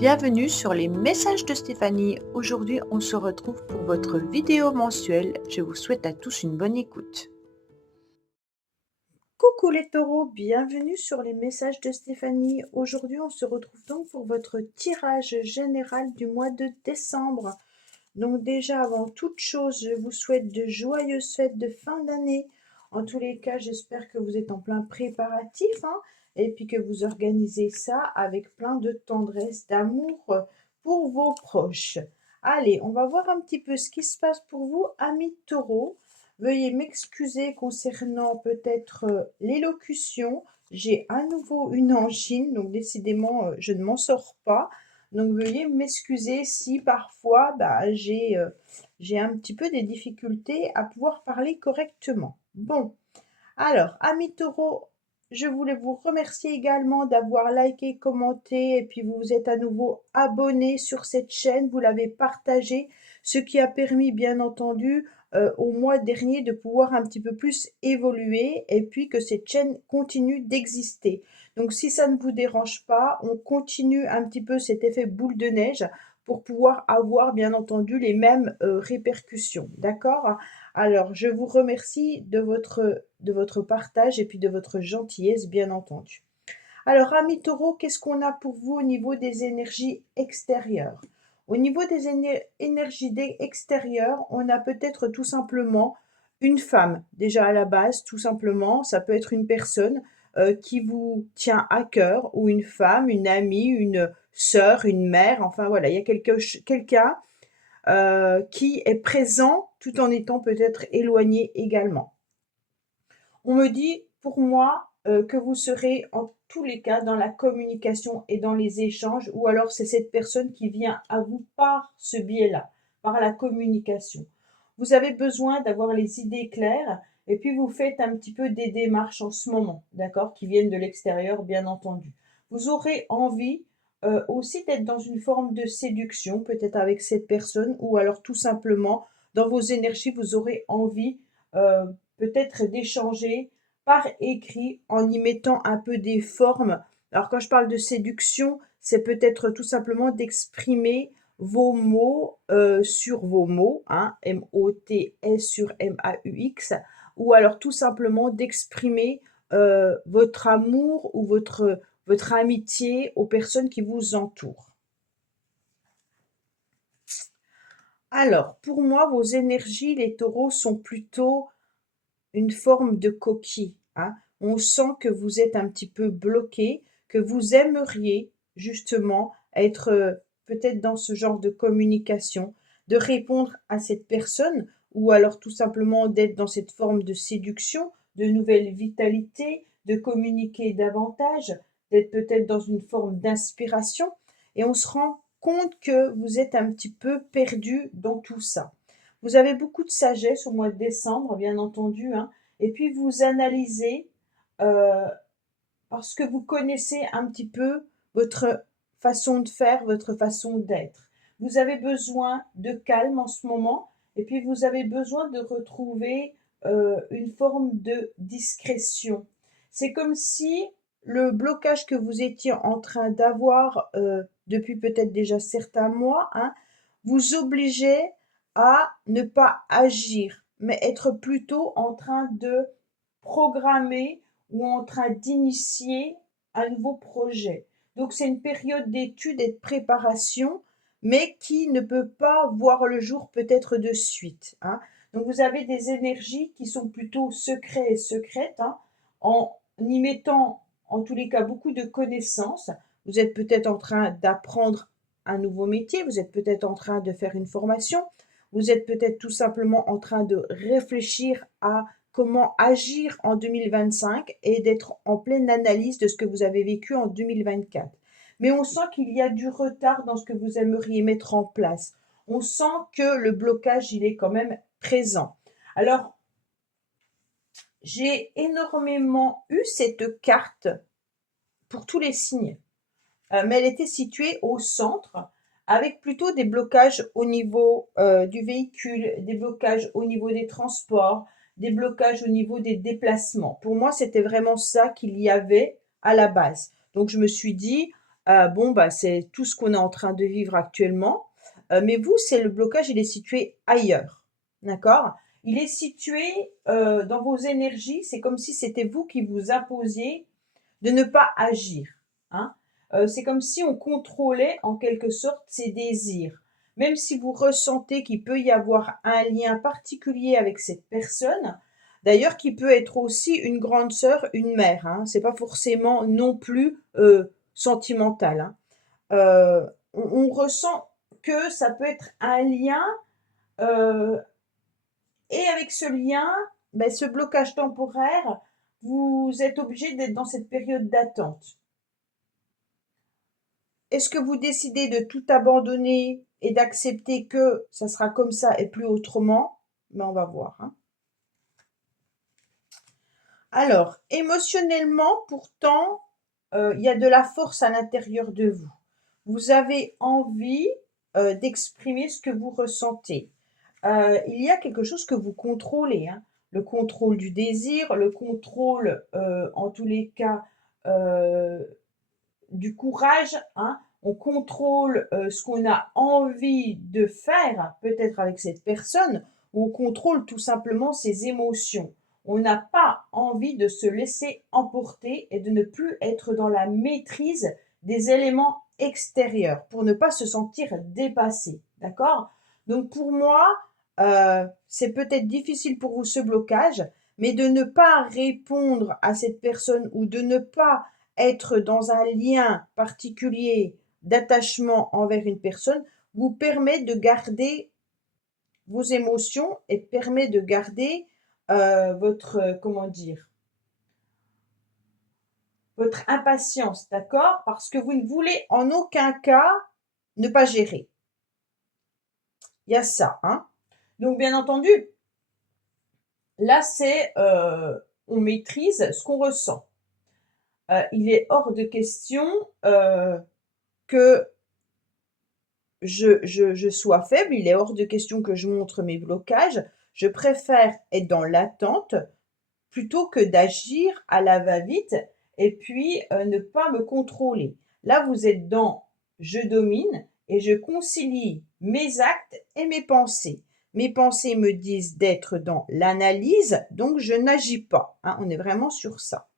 Bienvenue sur les messages de Stéphanie. Aujourd'hui, on se retrouve pour votre vidéo mensuelle. Je vous souhaite à tous une bonne écoute. Coucou les taureaux, bienvenue sur les messages de Stéphanie. Aujourd'hui, on se retrouve donc pour votre tirage général du mois de décembre. Donc déjà, avant toute chose, je vous souhaite de joyeuses fêtes de fin d'année. En tous les cas, j'espère que vous êtes en plein préparatif, et puis que vous organisez ça avec plein de tendresse, d'amour pour vos proches. Allez, on va voir un petit peu ce qui se passe pour vous, amis taureaux. Veuillez m'excuser concernant peut-être l'élocution. J'ai à nouveau une angine, donc décidément, je ne m'en sors pas. Donc veuillez m'excuser si parfois j'ai un petit peu des difficultés à pouvoir parler correctement. Bon, alors, amis taureaux, je voulais vous remercier également d'avoir liké, commenté et puis vous vous êtes à nouveau abonné sur cette chaîne, vous l'avez partagé, ce qui a permis bien entendu au mois dernier de pouvoir un petit peu plus évoluer et puis que cette chaîne continue d'exister. Donc si ça ne vous dérange pas, on continue un petit peu cet effet boule de neige pour pouvoir avoir bien entendu les mêmes répercussions. D'accord? Alors, je vous remercie de votre partage et puis de votre gentillesse, bien entendu. Alors, amis taureaux, qu'est-ce qu'on a pour vous au niveau des énergies extérieures? Au niveau des énergies extérieures, on a peut-être tout simplement une femme, déjà à la base, tout simplement. Ça peut être une personne qui vous tient à cœur, ou une femme, une amie, une sœur, une mère, enfin voilà, il y a quelqu'un qui est présent tout en étant peut-être éloigné également. On me dit, pour moi, que vous serez en tous les cas dans la communication et dans les échanges, ou alors c'est cette personne qui vient à vous par ce biais-là, par la communication. Vous avez besoin d'avoir les idées claires, et puis vous faites un petit peu des démarches en ce moment, d'accord, qui viennent de l'extérieur, bien entendu. Vous aurez envie aussi d'être dans une forme de séduction, peut-être avec cette personne, ou alors tout simplement, dans vos énergies, vous aurez envie peut-être d'échanger par écrit en y mettant un peu des formes. Alors quand je parle de séduction, c'est peut-être tout simplement d'exprimer vos mots sur vos mots, M-O-T-S sur M-A-U-X, ou alors tout simplement d'exprimer votre amour ou votre amitié aux personnes qui vous entourent. Alors, pour moi, vos énergies, les taureaux, sont plutôt une forme de coquille. On sent que vous êtes un petit peu bloqué, que vous aimeriez justement être peut-être dans ce genre de communication, de répondre à cette personne, ou alors tout simplement d'être dans cette forme de séduction, de nouvelle vitalité, de communiquer davantage, d'être peut-être dans une forme d'inspiration. Et on se rend compte que vous êtes un petit peu perdu dans tout ça. Vous avez beaucoup de sagesse au mois de décembre, bien entendu, et puis vous analysez euh, parce que vous connaissez un petit peu votre façon de faire, votre façon d'être. Vous avez besoin de calme en ce moment, et puis vous avez besoin de retrouver une forme de discrétion. C'est comme si le blocage que vous étiez en train d'avoir depuis peut-être déjà certains mois, vous obligeait à ne pas agir, mais être plutôt en train de programmer ou en train d'initier un nouveau projet. Donc c'est une période d'étude et de préparation, mais qui ne peut pas voir le jour peut-être de suite. Donc vous avez des énergies qui sont plutôt secrètes et secrètes, en y mettant en tous les cas beaucoup de connaissances. Vous êtes peut-être en train d'apprendre un nouveau métier, vous êtes peut-être en train de faire une formation, vous êtes peut-être tout simplement en train de réfléchir à comment agir en 2025 et d'être en pleine analyse de ce que vous avez vécu en 2024. Mais on sent qu'il y a du retard dans ce que vous aimeriez mettre en place. On sent que le blocage, il est quand même présent. Alors, j'ai énormément eu cette carte pour tous les signes, mais elle était située au centre, avec plutôt des blocages au niveau du véhicule, des blocages au niveau des transports, des blocages au niveau des déplacements. Pour moi, c'était vraiment ça qu'il y avait à la base. Donc, je me suis dit, Bon, bah, c'est tout ce qu'on est en train de vivre actuellement. Mais vous, c'est le blocage, il est situé ailleurs. D'accord? Il est situé dans vos énergies. C'est comme si c'était vous qui vous imposiez de ne pas agir. Hein. C'est comme si on contrôlait en quelque sorte ses désirs. Même si vous ressentez qu'il peut y avoir un lien particulier avec cette personne, d'ailleurs qui peut être aussi une grande sœur, une mère. Hein. C'est pas forcément non plus sentimental. Hein. On ressent que ça peut être un lien euh, et avec ce lien, ben, ce blocage temporaire, vous êtes obligé d'être dans cette période d'attente. Est-ce que vous décidez de tout abandonner et d'accepter que ça sera comme ça et plus autrement? Ben, on va voir. Hein. Alors, émotionnellement, pourtant, il y a de la force à l'intérieur de vous. Vous avez envie d'exprimer ce que vous ressentez. Il y a quelque chose que vous contrôlez, hein. Le contrôle du désir, le contrôle, en tous les cas, euh, du courage, hein. On contrôle ce qu'on a envie de faire, peut-être avec cette personne, ou on contrôle tout simplement ses émotions. On n'a pas envie de se laisser emporter et de ne plus être dans la maîtrise des éléments extérieurs pour ne pas se sentir dépassé. D'accord? Donc pour moi, c'est peut-être difficile pour vous ce blocage, mais de ne pas répondre à cette personne ou de ne pas être dans un lien particulier d'attachement envers une personne vous permet de garder vos émotions et permet de garder comment dire, votre impatience, d'accord? Parce que vous ne voulez en aucun cas ne pas gérer. Il y a ça, hein? Donc, bien entendu, là, c'est on maîtrise ce qu'on ressent. Il est hors de question que je sois faible, il est hors de question que je montre mes blocages. Je préfère être dans l'attente plutôt que d'agir à la va-vite et puis ne pas me contrôler. Là, vous êtes dans je domine et je concilie mes actes et mes pensées. Mes pensées me disent d'être dans l'analyse, donc je n'agis pas. Hein, on est vraiment sur ça.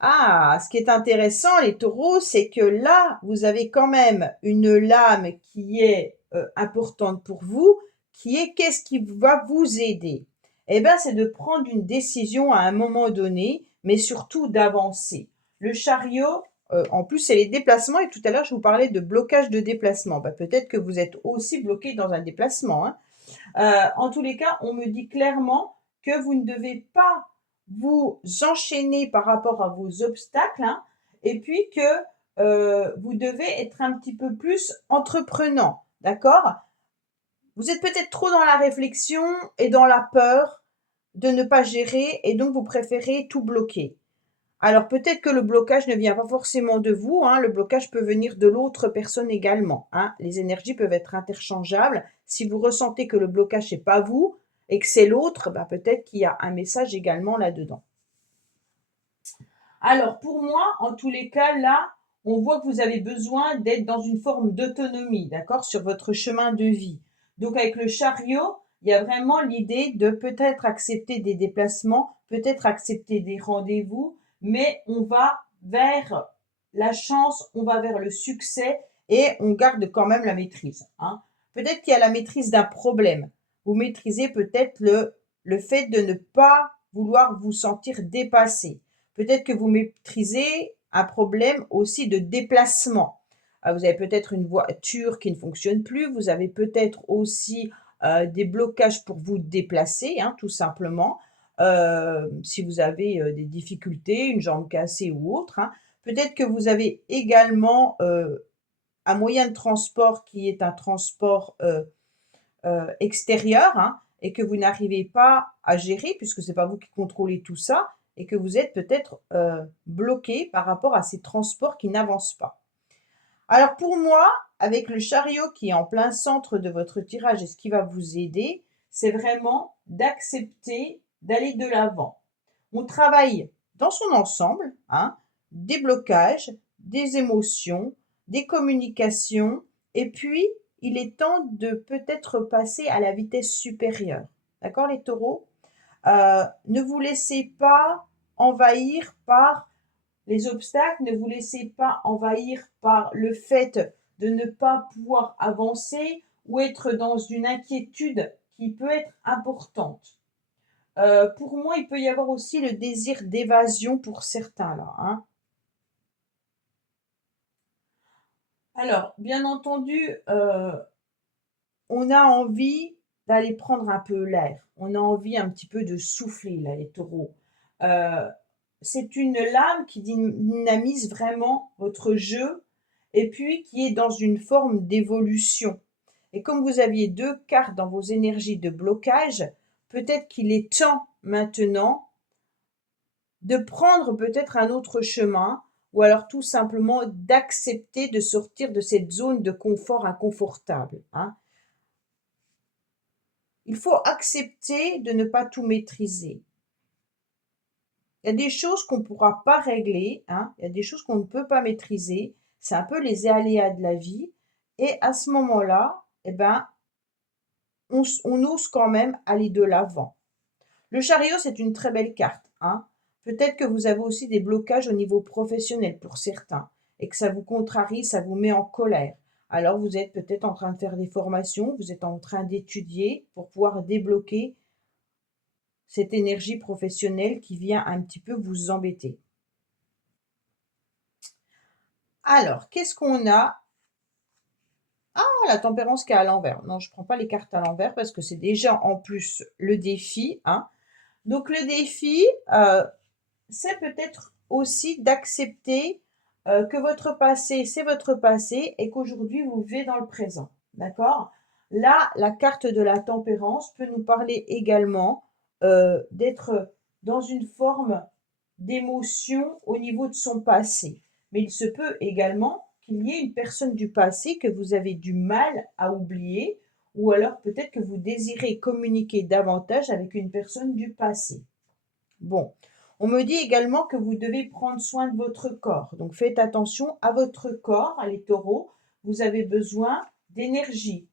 Ah, ce qui est intéressant, les taureaux, c'est que là, vous avez quand même une lame qui est importante pour vous, qui est qu'est-ce qui va vous aider? Eh bien, c'est de prendre une décision à un moment donné, mais surtout d'avancer. Le chariot, en plus, c'est les déplacements, et tout à l'heure, je vous parlais de blocage de déplacement. Bah, peut-être que vous êtes aussi bloqué dans un déplacement. Hein. En tous les cas, on me dit clairement que vous ne devez pas vous enchaîner par rapport à vos obstacles, hein, et puis que vous devez être un petit peu plus entreprenant, d'accord? Vous êtes peut-être trop dans la réflexion et dans la peur de ne pas gérer et donc vous préférez tout bloquer. Alors peut-être que le blocage ne vient pas forcément de vous, hein, le blocage peut venir de l'autre personne également. Hein. Les énergies peuvent être interchangeables. Si vous ressentez que le blocage n'est pas vous et que c'est l'autre, bah, peut-être qu'il y a un message également là-dedans. Alors pour moi, en tous les cas, là, on voit que vous avez besoin d'être dans une forme d'autonomie, d'accord, sur votre chemin de vie. Donc avec le chariot, il y a vraiment l'idée de peut-être accepter des déplacements, peut-être accepter des rendez-vous, mais on va vers la chance, on va vers le succès et on garde quand même la maîtrise. Hein. Peut-être qu'il y a la maîtrise d'un problème. Vous maîtrisez peut-être le fait de ne pas vouloir vous sentir dépassé. Peut-être que vous maîtrisez un problème aussi de déplacement. Vous avez peut-être une voiture qui ne fonctionne plus. Vous avez peut-être aussi des blocages pour vous déplacer, hein, tout simplement. Si vous avez des difficultés, une jambe cassée ou autre. Hein. Peut-être que vous avez également un moyen de transport qui est un transport extérieur, hein, et que vous n'arrivez pas à gérer puisque c'est pas vous qui contrôlez tout ça et que vous êtes peut-être bloqué par rapport à ces transports qui n'avancent pas. Alors pour moi, avec le chariot qui est en plein centre de votre tirage et ce qui va vous aider, c'est vraiment d'accepter d'aller de l'avant. On travaille dans son ensemble, hein, des blocages, des émotions, des communications, et puis il est temps de peut-être passer à la vitesse supérieure. D'accord les taureaux? Ne vous laissez pas envahir par les obstacles, ne vous laissez pas envahir par le fait de ne pas pouvoir avancer ou être dans une inquiétude qui peut être importante. Pour moi, il peut y avoir aussi le désir d'évasion pour certains là, hein. Alors, bien entendu, on a envie d'aller prendre un peu l'air. On a envie un petit peu de souffler là, les taureaux. Heu, c'est une lame qui dynamise vraiment votre jeu et puis qui est dans une forme d'évolution. Et comme vous aviez 2 cartes dans vos énergies de blocage, peut-être qu'il est temps maintenant de prendre peut-être un autre chemin ou alors tout simplement d'accepter de sortir de cette zone de confort inconfortable, hein. Il faut accepter de ne pas tout maîtriser. Il y a des choses qu'on ne pourra pas régler, hein, il y a des choses qu'on ne peut pas maîtriser, c'est un peu les aléas de la vie et à ce moment-là, eh ben, on ose quand même aller de l'avant. Le chariot, c'est une très belle carte, hein. Peut-être que vous avez aussi des blocages au niveau professionnel pour certains et que ça vous contrarie, ça vous met en colère. Alors vous êtes peut-être en train de faire des formations, vous êtes en train d'étudier pour pouvoir débloquer cette énergie professionnelle qui vient un petit peu vous embêter. Alors, qu'est-ce qu'on a? Ah, la tempérance qui est à l'envers. Non, je ne prends pas les cartes à l'envers parce que c'est déjà en plus le défi, hein. Donc le défi, c'est peut-être aussi d'accepter que votre passé, c'est votre passé et qu'aujourd'hui, vous vivez dans le présent. D'accord? Là, la carte de la tempérance peut nous parler également d'être dans une forme d'émotion au niveau de son passé. Mais il se peut également qu'il y ait une personne du passé que vous avez du mal à oublier ou alors peut-être que vous désirez communiquer davantage avec une personne du passé. Bon, on me dit également que vous devez prendre soin de votre corps. Donc faites attention à votre corps, les taureaux. Vous avez besoin d'énergie,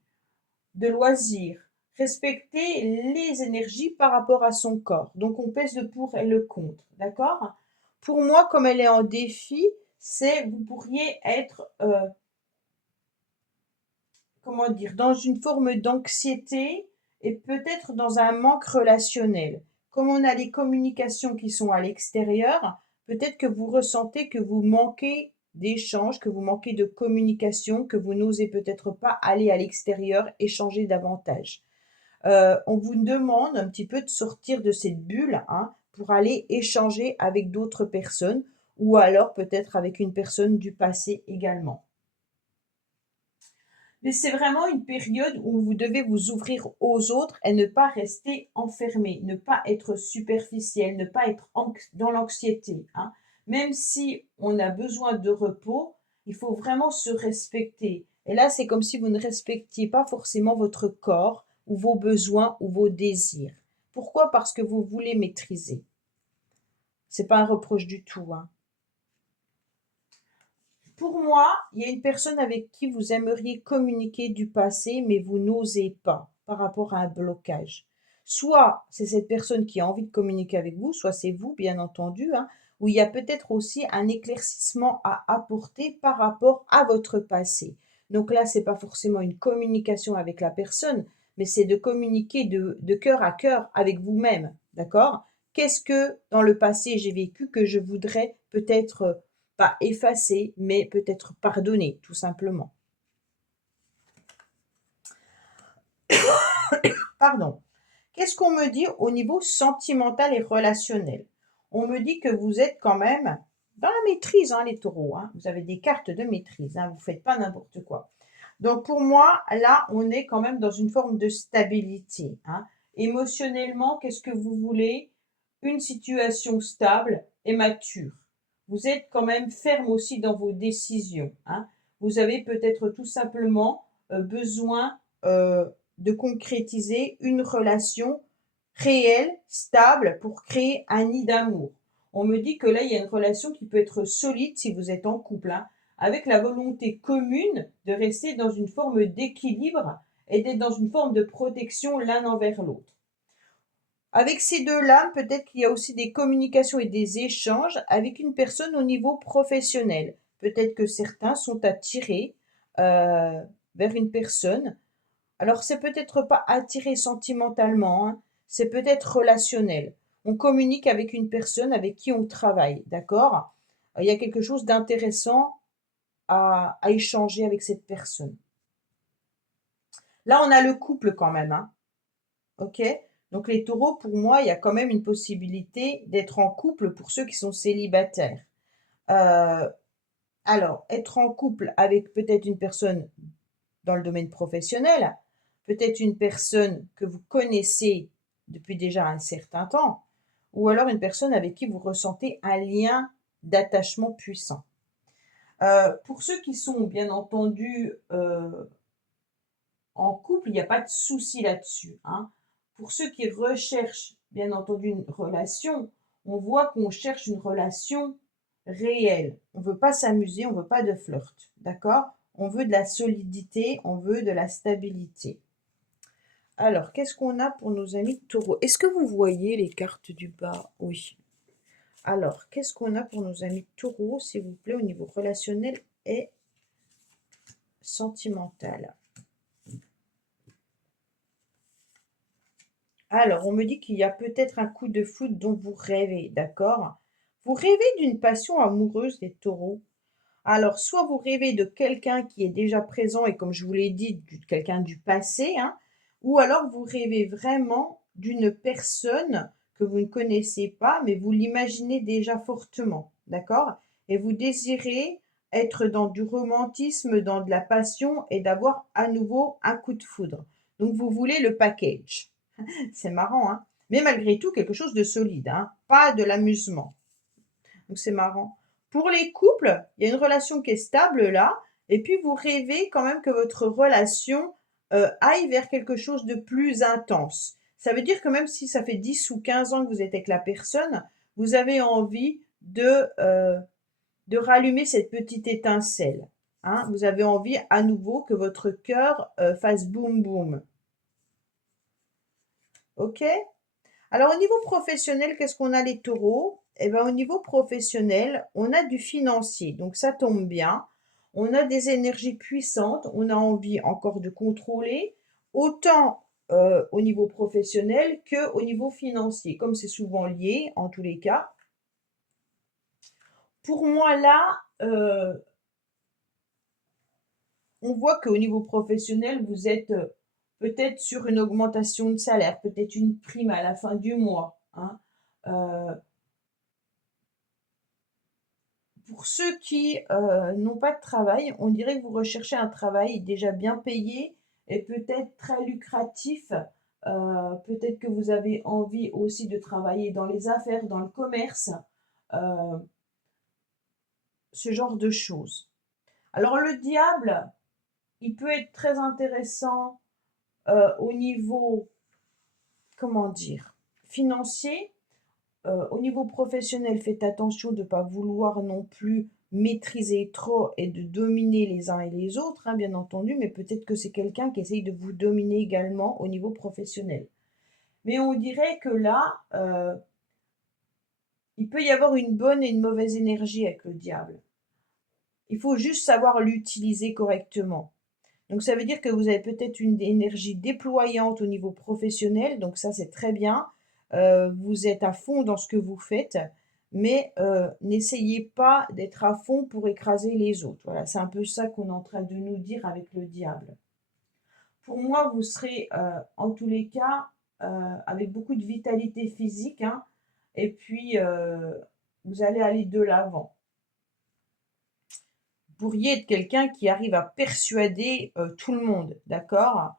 de loisirs. Respectez les énergies par rapport à son corps. Donc on pèse le pour et le contre. D'accord? Pour moi, comme elle est en défi, c'est vous pourriez être, comment dire, dans une forme d'anxiété et peut-être dans un manque relationnel. Comme on a les communications qui sont à l'extérieur, peut-être que vous ressentez que vous manquez d'échanges, que vous manquez de communication, que vous n'osez peut-être pas aller à l'extérieur, échanger davantage. On vous demande un petit peu de sortir de cette bulle, hein, pour aller échanger avec d'autres personnes ou alors peut-être avec une personne du passé également. Mais c'est vraiment une période où vous devez vous ouvrir aux autres et ne pas rester enfermé, ne pas être superficiel, ne pas être dans l'anxiété, hein. Même si on a besoin de repos, il faut vraiment se respecter. Et là, c'est comme si vous ne respectiez pas forcément votre corps ou vos besoins ou vos désirs. Pourquoi? Parce que vous voulez maîtriser. C'est pas un reproche du tout, hein. Pour moi, il y a une personne avec qui vous aimeriez communiquer du passé, mais vous n'osez pas par rapport à un blocage. Soit c'est cette personne qui a envie de communiquer avec vous, soit c'est vous, bien entendu, hein, où il y a peut-être aussi un éclaircissement à apporter par rapport à votre passé. Donc là, c'est pas forcément une communication avec la personne, mais c'est de communiquer de cœur à cœur avec vous-même, d'accord? Qu'est-ce que dans le passé j'ai vécu que je voudrais peut-être pas effacer, mais peut-être pardonner, tout simplement. Pardon. Qu'est-ce qu'on me dit au niveau sentimental et relationnel? On me dit que vous êtes quand même dans la maîtrise, hein, les taureaux, hein. Vous avez des cartes de maîtrise, hein, vous ne faites pas n'importe quoi. Donc pour moi, là, on est quand même dans une forme de stabilité, hein. Émotionnellement, qu'est-ce que vous voulez? Une situation stable et mature. Vous êtes quand même ferme aussi dans vos décisions, hein. Vous avez peut-être tout simplement besoin de concrétiser une relation réelle, stable, pour créer un nid d'amour. on me dit que là, il y a une relation qui peut être solide si vous êtes en couple, hein, avec la volonté commune de rester dans une forme d'équilibre et d'être dans une forme de protection l'un envers l'autre. Avec ces deux-là, peut-être qu'il y a aussi des communications et des échanges avec une personne au niveau professionnel. Peut-être que certains sont attirés vers une personne. Alors, c'est peut-être pas attiré sentimentalement, hein, c'est peut-être relationnel. On communique avec une personne avec qui on travaille, d'accord? Il y a quelque chose d'intéressant à échanger avec cette personne. Là, on a le couple quand même, hein, ok? Donc les taureaux, pour moi, il y a quand même une possibilité d'être en couple pour ceux qui sont célibataires. Euh, alors, être en couple avec peut-être une personne dans le domaine professionnel, peut-être une personne que vous connaissez depuis déjà un certain temps, ou alors une personne avec qui vous ressentez un lien d'attachement puissant. Pour ceux qui sont bien entendu en couple, il n'y a pas de souci là-dessus, hein. Pour ceux qui recherchent bien entendu une relation, on voit qu'on cherche une relation réelle. On ne veut pas s'amuser, on ne veut pas de flirt, d'accord? On veut de la solidité, on veut de la stabilité. Alors, qu'est-ce qu'on a pour nos amis taureaux? Est-ce que vous voyez les cartes du bas? Oui. Alors, qu'est-ce qu'on a pour nos amis taureaux, s'il vous plaît, au niveau relationnel et sentimental? Alors, on me dit qu'il y a peut-être un coup de foudre dont vous rêvez, d'accord? Vous rêvez d'une passion amoureuse des taureaux. Alors, soit vous rêvez de quelqu'un qui est déjà présent et comme je vous l'ai dit, quelqu'un du passé, hein, ou alors vous rêvez vraiment d'une personne que vous ne connaissez pas, mais vous l'imaginez déjà fortement, d'accord? Et vous désirez être dans du romantisme, dans de la passion et d'avoir à nouveau un coup de foudre. Donc, vous voulez le package. C'est marrant, hein? Mais malgré tout, quelque chose de solide, hein? Pas de l'amusement. Donc c'est marrant. Pour les couples, il y a une relation qui est stable là, et puis vous rêvez quand même que votre relation aille vers quelque chose de plus intense. Ça veut dire que même si ça fait 10 ou 15 ans que vous êtes avec la personne, vous avez envie de rallumer cette petite étincelle, hein. Vous avez envie à nouveau que votre cœur fasse boum boum. Ok? Alors au niveau professionnel, qu'est-ce qu'on a les taureaux? Eh bien au niveau professionnel, on a du financier, donc ça tombe bien. On a des énergies puissantes, on a envie encore de contrôler, autant au niveau professionnel que au niveau financier, comme c'est souvent lié en tous les cas. Pour moi là, on voit qu'au niveau professionnel, vous êtes peut-être sur une augmentation de salaire, peut-être une prime à la fin du mois, hein. Pour ceux qui n'ont pas de travail, on dirait que vous recherchez un travail déjà bien payé et peut-être très lucratif. Peut-être que vous avez envie aussi de travailler dans les affaires, dans le commerce, euh, ce genre de choses. Alors le diable, il peut être très intéressant au niveau, comment dire, financier. Au niveau professionnel, faites attention de ne pas vouloir non plus maîtriser trop et de dominer les uns et les autres, hein, bien entendu, mais peut-être que c'est quelqu'un qui essaye de vous dominer également au niveau professionnel. Mais on dirait que là, il peut y avoir une bonne et une mauvaise énergie avec le diable. Il faut juste savoir l'utiliser correctement. Donc ça veut dire que vous avez peut-être une énergie déployante au niveau professionnel, donc ça c'est très bien. Vous êtes à fond dans ce que vous faites, mais n'essayez pas d'être à fond pour écraser les autres. Voilà, c'est un peu ça qu'on est en train de nous dire avec le diable. Pour moi, vous serez en tous les cas avec beaucoup de vitalité physique, hein, et puis vous allez aller de l'avant. Pourriez être quelqu'un qui arrive à persuader tout le monde, d'accord?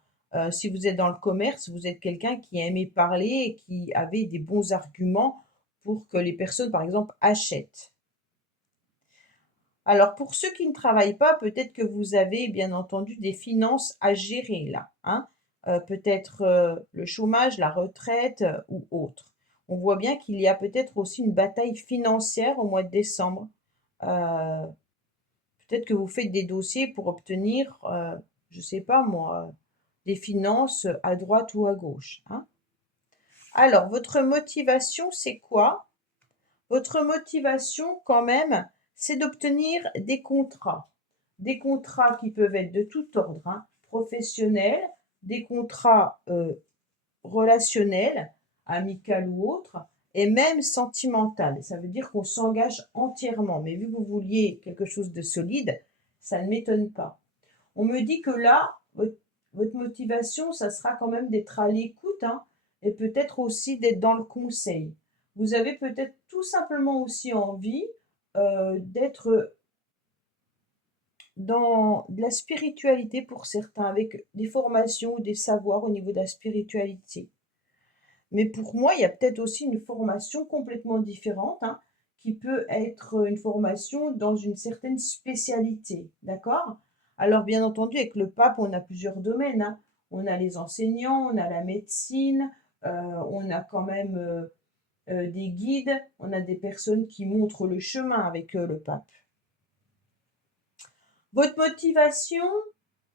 Si vous êtes dans le commerce, vous êtes quelqu'un qui aimait parler et qui avait des bons arguments pour que les personnes, par exemple, achètent. Alors, pour ceux qui ne travaillent pas, peut-être que vous avez bien entendu des finances à gérer là, hein? Peut-être le chômage, la retraite ou autre. On voit bien qu'il y a peut-être aussi une bataille financière au mois de décembre. Peut-être que vous faites des dossiers pour obtenir, je sais pas moi, des finances à droite ou à gauche, hein. Alors, votre motivation, c'est quoi? Votre motivation, quand même, c'est d'obtenir des contrats. Des contrats qui peuvent être de tout ordre, hein, professionnels, des contrats relationnels, amicaux ou autres, et même sentimental. Ça veut dire qu'on s'engage entièrement. Mais vu que vous vouliez quelque chose de solide, ça ne m'étonne pas. On me dit que là, votre motivation, ça sera quand même d'être à l'écoute, hein, et peut-être aussi d'être dans le conseil. Vous avez peut-être tout simplement aussi envie d'être dans de la spiritualité pour certains, avec des formations ou des savoirs au niveau de la spiritualité. Mais pour moi, il y a peut-être aussi une formation complètement différente, hein, qui peut être une formation dans une certaine spécialité, d'accord? Alors bien entendu, avec le pape, on a plusieurs domaines, hein. On a les enseignants, on a la médecine, on a quand même des guides, on a des personnes qui montrent le chemin avec le pape. Votre motivation,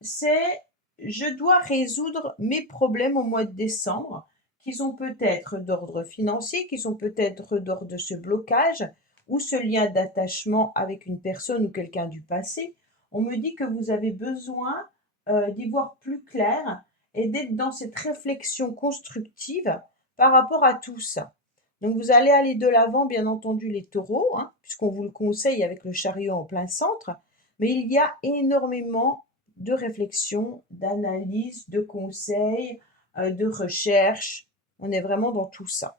c'est je dois résoudre mes problèmes au mois de décembre, qui sont peut-être d'ordre financier, qui sont peut-être d'ordre de ce blocage ou ce lien d'attachement avec une personne ou quelqu'un du passé. On me dit que vous avez besoin d'y voir plus clair et d'être dans cette réflexion constructive par rapport à tout ça. Donc vous allez aller de l'avant, bien entendu, les taureaux, hein, puisqu'on vous le conseille avec le chariot en plein centre, mais il y a énormément de réflexion, d'analyse, de conseils, de recherche. On est vraiment dans tout ça.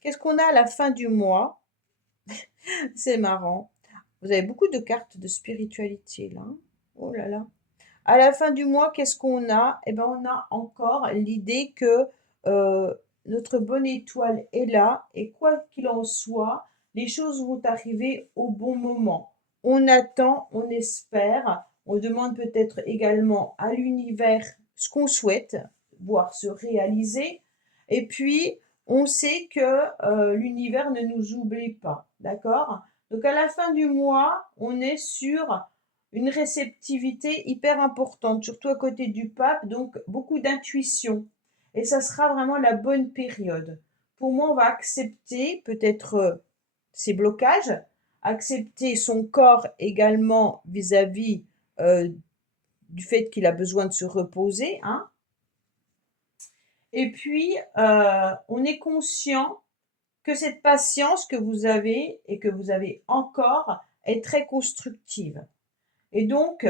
Qu'est-ce qu'on a à la fin du mois? C'est marrant. Vous avez beaucoup de cartes de spiritualité là, hein. Oh là là. À la fin du mois, qu'est-ce qu'on a? Eh ben, on a encore l'idée que notre bonne étoile est là et quoi qu'il en soit, les choses vont arriver au bon moment. On attend, on espère, on demande peut-être également à l'univers ce qu'on souhaite voir se réaliser. Et puis, on sait que l'univers ne nous oublie pas, d'accord? Donc à la fin du mois, on est sur une réceptivité hyper importante, surtout à côté du pape, donc beaucoup d'intuition. Et ça sera vraiment la bonne période. Pour moi, on va accepter peut-être ces blocages, accepter son corps également vis-à-vis du fait qu'il a besoin de se reposer, hein. Et puis, on est conscient que cette patience que vous avez et que vous avez encore est très constructive. Et donc,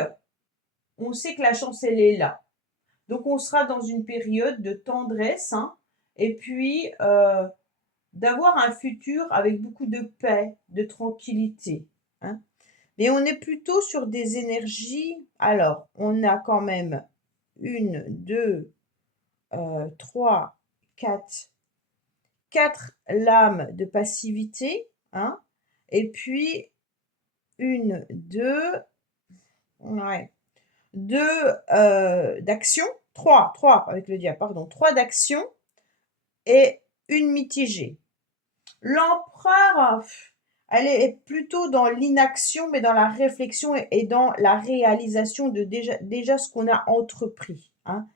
on sait que la chance, elle est là. Donc, on sera dans une période de tendresse, hein, et puis d'avoir un futur avec beaucoup de paix, de tranquillité, hein. Mais on est plutôt sur des énergies. Alors, on a quand même une, deux, trois, quatre lames de passivité, hein, et puis une, deux, ouais, deux d'action, trois avec le diable, pardon, trois d'actions et une mitigée. L'empereur, elle est plutôt dans l'inaction, mais dans la réflexion et dans la réalisation de déjà ce qu'on a entrepris, hein.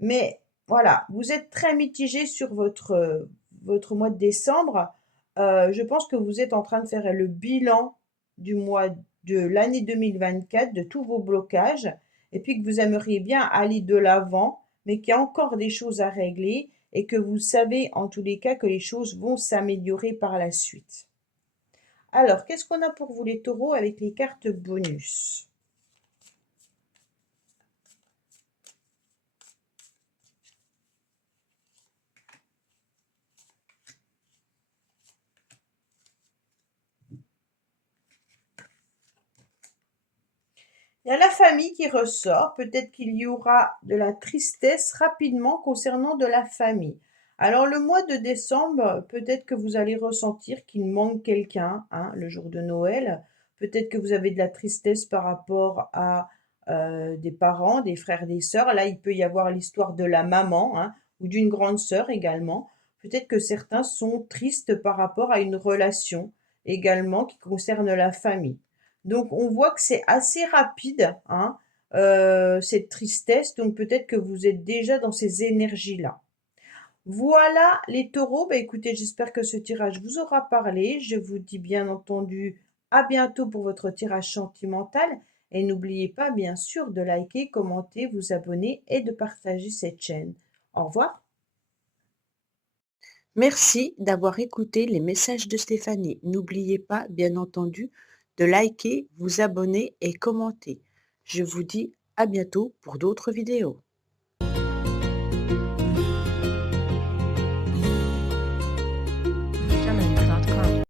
Mais voilà, vous êtes très mitigé sur votre mois de décembre. Je pense que vous êtes en train de faire le bilan du mois de l'année 2024, de tous vos blocages, et puis que vous aimeriez bien aller de l'avant, mais qu'il y a encore des choses à régler et que vous savez en tous les cas que les choses vont s'améliorer par la suite. Alors, qu'est-ce qu'on a pour vous les taureaux avec les cartes bonus? Il y a la famille qui ressort. Peut-être qu'il y aura de la tristesse rapidement concernant de la famille. Alors le mois de décembre, peut-être que vous allez ressentir qu'il manque quelqu'un, hein, le jour de Noël. Peut-être que vous avez de la tristesse par rapport à des parents, des frères, des sœurs. Là, il peut y avoir l'histoire de la maman, hein, ou d'une grande sœur également. Peut-être que certains sont tristes par rapport à une relation également qui concerne la famille. Donc on voit que c'est assez rapide, hein, cette tristesse, donc peut-être que vous êtes déjà dans ces énergies-là. Voilà les taureaux, bah, écoutez, j'espère que ce tirage vous aura parlé. Je vous dis bien entendu à bientôt pour votre tirage sentimental et n'oubliez pas bien sûr de liker, commenter, vous abonner et de partager cette chaîne. Au revoir. Merci d'avoir écouté les messages de Stéphanie. N'oubliez pas, bien entendu, de liker, vous abonner et commenter. Je vous dis à bientôt pour d'autres vidéos.